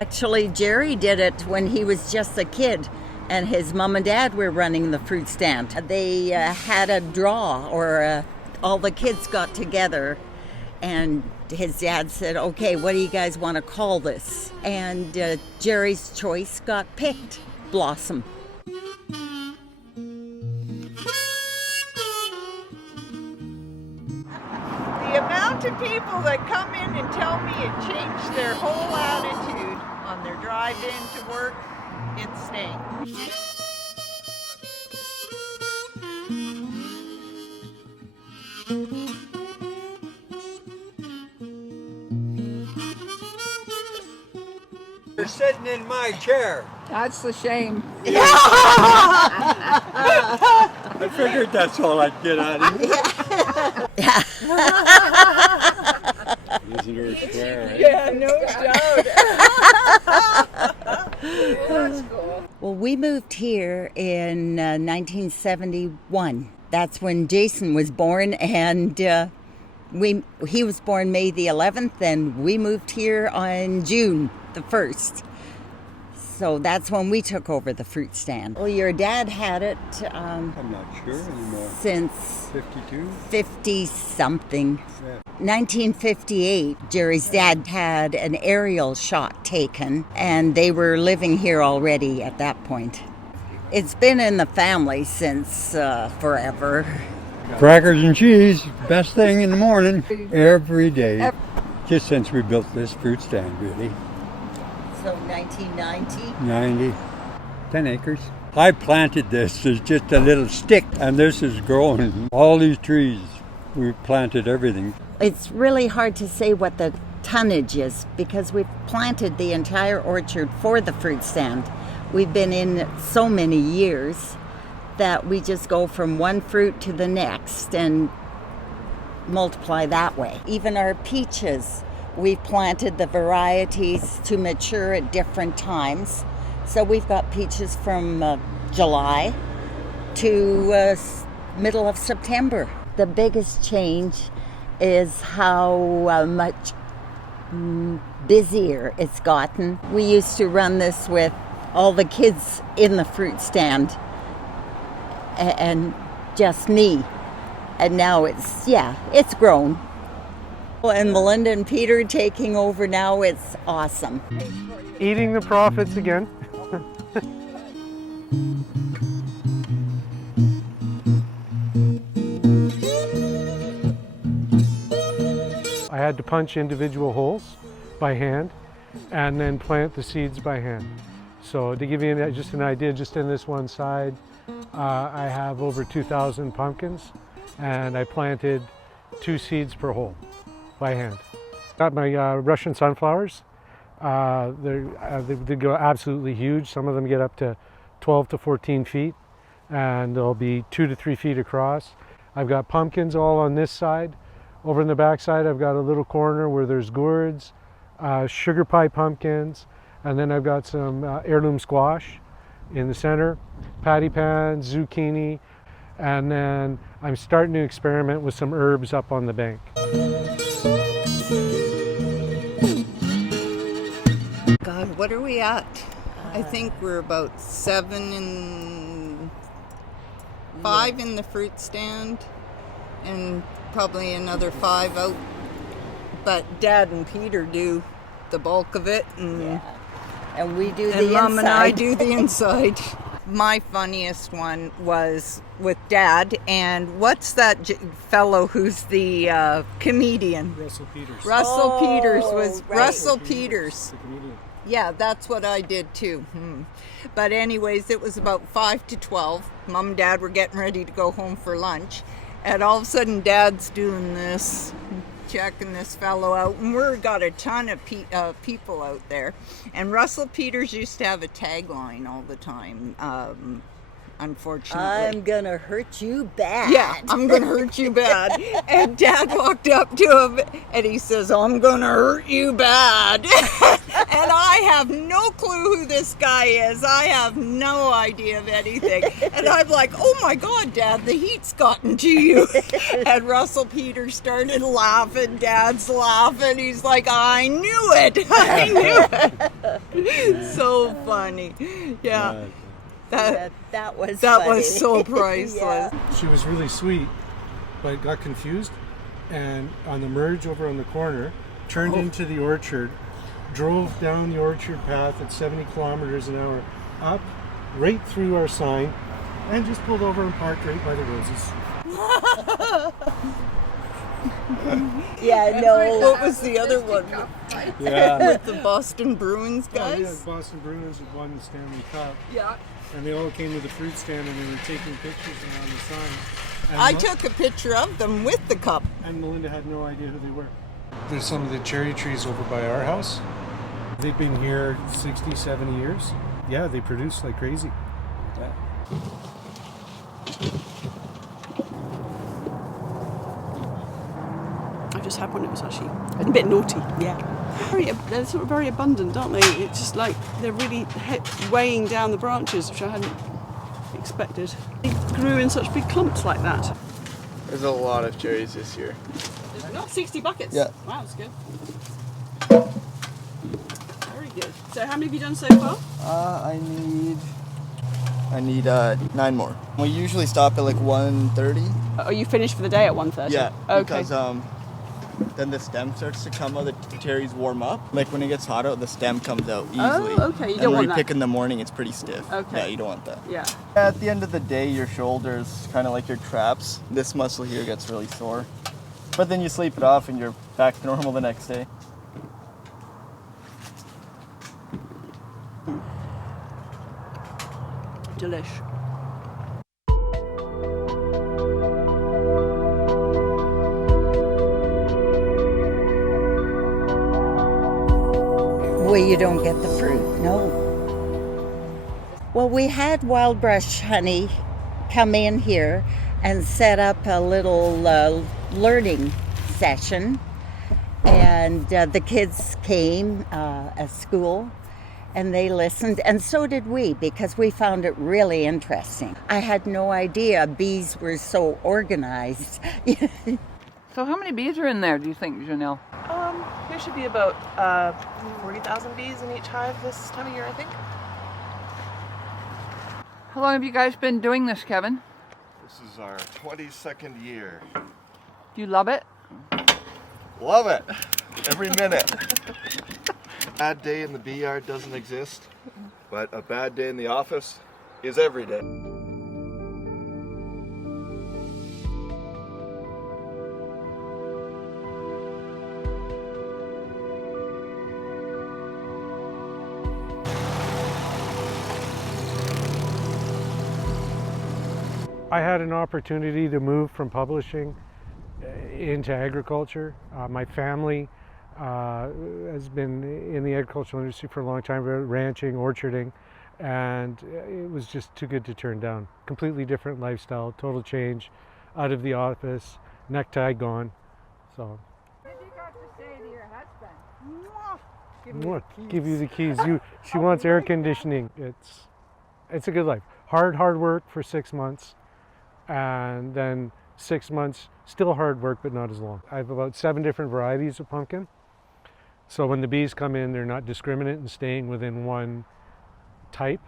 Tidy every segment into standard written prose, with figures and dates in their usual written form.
Actually, Jerry did it when he was just a kid, and his mom and dad were running the fruit stand. They had a draw, or all the kids got together, and his dad said, okay, what do you guys want to call this? And Jerry's choice got picked, Blossom. The amount of people that come in and tell me it changed their whole attitude on their drive in to work, it's staying. You're sitting in my chair. That's the shame. I figured that's all I'd get out of you. Visitor's chair. Yeah, no doubt. That's cool. Well, we moved here in 1971. That's when Jason was born, and he was born May the 11th, and we moved here on June the 1st. So that's when we took over the fruit stand. Well, your dad had it I'm not sure anymore. since 52? 50-something. Yeah. 1958, Jerry's dad had an aerial shot taken, and they were living here already at that point. It's been in the family since forever. Crackers and cheese, best thing in the morning, every day. Just since we built this fruit stand, really. So 1990? 90, 10 acres. I planted this as just a little stick, and this is growing. All these trees, we planted everything. It's really hard to say what the tonnage is because we've planted the entire orchard for the fruit stand. We've been in it so many years that we just go from one fruit to the next and multiply that way. Even our peaches, we've planted the varieties to mature at different times. So we've got peaches from July to middle of September. The biggest change is how much busier it's gotten. We used to run this with all the kids in the fruit stand and just me. And now it's grown. And Melinda and Peter taking over now, it's awesome. Eating the profits again. I had to punch individual holes by hand and then plant the seeds by hand. So to give you just an idea, just in this one side, I have over 2,000 pumpkins, and I planted 2 seeds per hole by hand. Got my Russian sunflowers. They go absolutely huge. Some of them get up to 12 to 14 feet, and they'll be 2 to 3 feet across. I've got pumpkins all on this side. Over in the back side, I've got a little corner where there's gourds, sugar pie pumpkins, and then I've got some heirloom squash in the center, patty pans, zucchini, and then I'm starting to experiment with some herbs up on the bank. God, what are we at? I think we're about 7 and 5 in the fruit stand, and probably another 5 out. But Dad and Peter do the bulk of it, and we do the and inside. Mom and I do the inside. My funniest one was with Dad, and what's that fellow who's the comedian? Russell Peters. Russell Peters was right. Russell Peters. The comedian. Yeah, that's what I did too. But anyways, it was about 5 to 12. Mom and Dad were getting ready to go home for lunch, and all of a sudden Dad's doing this, checking this fellow out, and we've got a ton of people out there. And Russell Peters used to have a tagline all the time, unfortunately. I'm gonna hurt you bad. Yeah, I'm gonna hurt you bad. And Dad walked up to him and he says, I'm gonna hurt you bad. And I have no clue who this guy is. I have no idea of anything. And I'm like, oh my God, Dad, the heat's gotten to you. And Russell Peters started laughing. Dad's laughing. He's like, I knew it. I knew it. So funny. Yeah. That was so priceless. Yeah. She was really sweet, but got confused, and on the merge over on the corner, turned into the orchard, drove down the orchard path at 70 kilometers an hour, up, right through our sign, and just pulled over and parked right by the roses. Yeah, no. What was the other one? Yeah. With the Boston Bruins guys? Oh, yeah, Boston Bruins had won the Stanley Cup. Yeah. And they all came to the fruit stand and they were taking pictures around the sign. And I took a picture of them with the cup. And Melinda had no idea who they were. There's some of the cherry trees over by our house. They've been here 60, 70 years. Yeah, they produce like crazy. Yeah. I just had one. It was actually a bit naughty. Yeah. They're sort of very abundant, aren't they? It's just like they're really weighing down the branches, which I hadn't expected. They grew in such big clumps like that. There's a lot of cherries this year. Not 60 buckets. Yeah. Wow, that's good. Very good. So how many have you done so far? I need 9 more. We usually stop at like 1:30. Are you finished for the day at 1:30? Yeah. Okay. Because then the stem starts to come out. The cherries warm up. Like when it gets hot out, the stem comes out easily. Oh, okay. You and don't when want you that. pick in the morning, it's pretty stiff. Okay. Yeah, you don't want that. Yeah. At the end of the day, your shoulders, kind of like your traps, this muscle here gets really sore. But then you sleep it off and you're back to normal the next day. Delish. Well, you don't get the fruit, no. Well, we had wild brush honey come in here and set up a little learning session. And the kids came at school and they listened, and so did we, because we found it really interesting. I had no idea bees were so organized. So how many bees are in there, do you think, Janelle? There should be about 40,000 bees in each hive this time of year, I think. How long have you guys been doing this, Kevin? This is our 22nd year. Do you love it? Love it! Every minute. Bad day in the bee yard doesn't exist, but a bad day in the office is every day. I had an opportunity to move from publishing into agriculture. My family has been in the agricultural industry for a long time, ranching, orcharding, and it was just too good to turn down. Completely different lifestyle, total change, out of the office, necktie gone. So. What did you got to say to your husband? Give you the keys. She wants air conditioning. It's a good life. Hard work for 6 months, and then 6 months still hard work, but not as long. I have about 7 different varieties of pumpkin. So when the bees come in, they're not discriminate and staying within one type.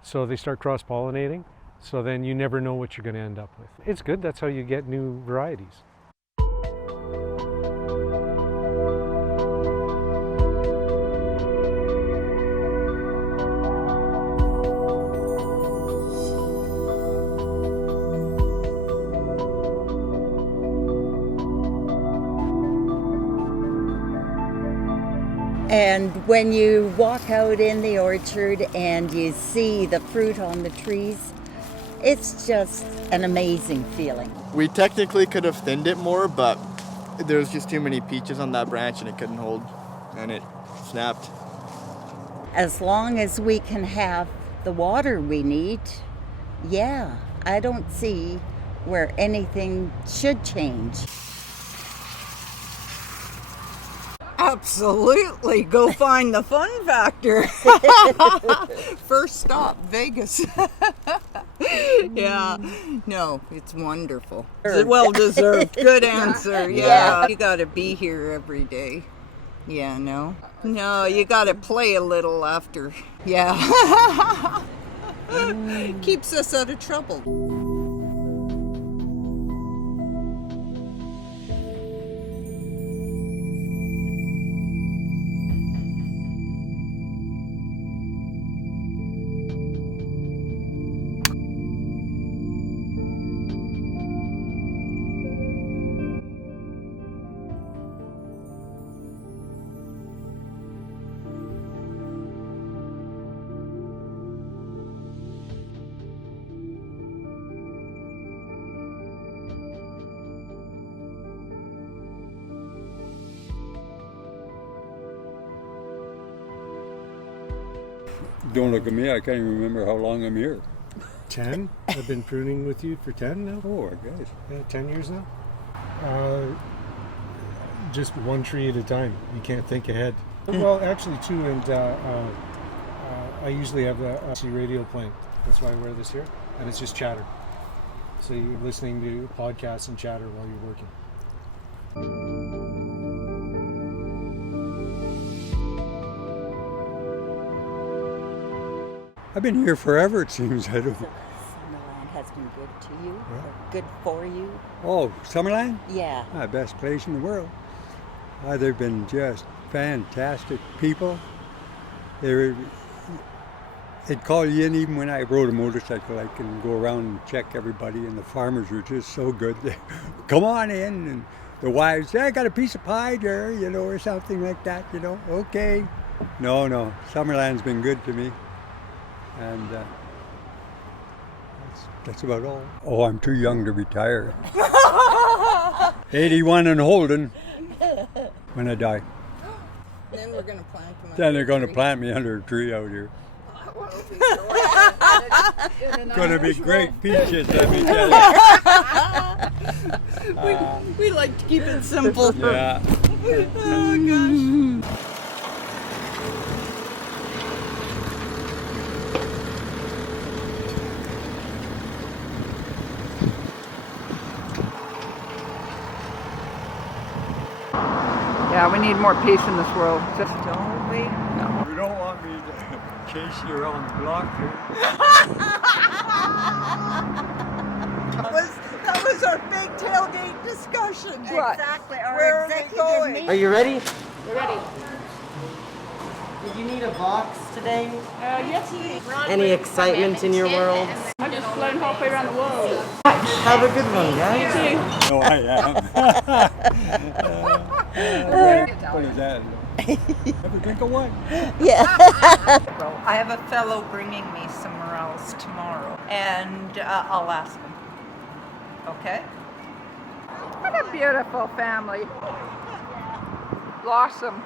So they start cross-pollinating. So then you never know what you're going to end up with. It's good. That's how you get new varieties. And when you walk out in the orchard and you see the fruit on the trees, it's just an amazing feeling. We technically could have thinned it more, but there was just too many peaches on that branch and it couldn't hold, and it snapped. As long as we can have the water we need, yeah, I don't see where anything should change. Absolutely. Go find the fun factor. First stop, Vegas. Yeah. No, it's wonderful. Well deserved. Good answer. Yeah. You got to be here every day. Yeah, no. No, you got to play a little after. Yeah. Keeps us out of trouble. Don't look at me, I can't even remember how long I'm here. 10. I've been pruning with you for 10 now. Oh, I guess. Yeah, 10 years now. Just one tree at a time. You can't think ahead. Well, actually, two, and I usually have a C radio playing. That's why I wear this here, and it's just chatter. So you're listening to podcasts and chatter while you're working. I've been here forever, it seems. I don't. Summerland has been good to you, or good for you. Oh, Summerland? Yeah. Best place in the world. They've been just fantastic people. They'd call you in even when I rode a motorcycle. I can go around and check everybody, and the farmers were just so good. Come on in, and the wives, hey, I got a piece of pie there, or something like that, okay. No, Summerland's been good to me. And that's about all. Oh, I'm too young to retire. 81 and holding when I die. Then we're going to plant them. Then they're going to plant me under a tree out here. Going to be great peaches, let me tell you. We like to keep it simple. Yeah. Oh, gosh. Yeah, we need more peace in this world. Just Don't we? no. You don't want me to chase you around the block here. That was our big tailgate discussion. Exactly. Where are they going? Are you ready? We're ready. Did you need a box today? Yes. Any excitement in your world? I've just flown halfway around the world. Have a good one, guys. No, I am. What is that? Have a drink of wine? Yeah. I have a fellow bringing me some morels tomorrow, and I'll ask him. Okay? What a beautiful family. Blossom.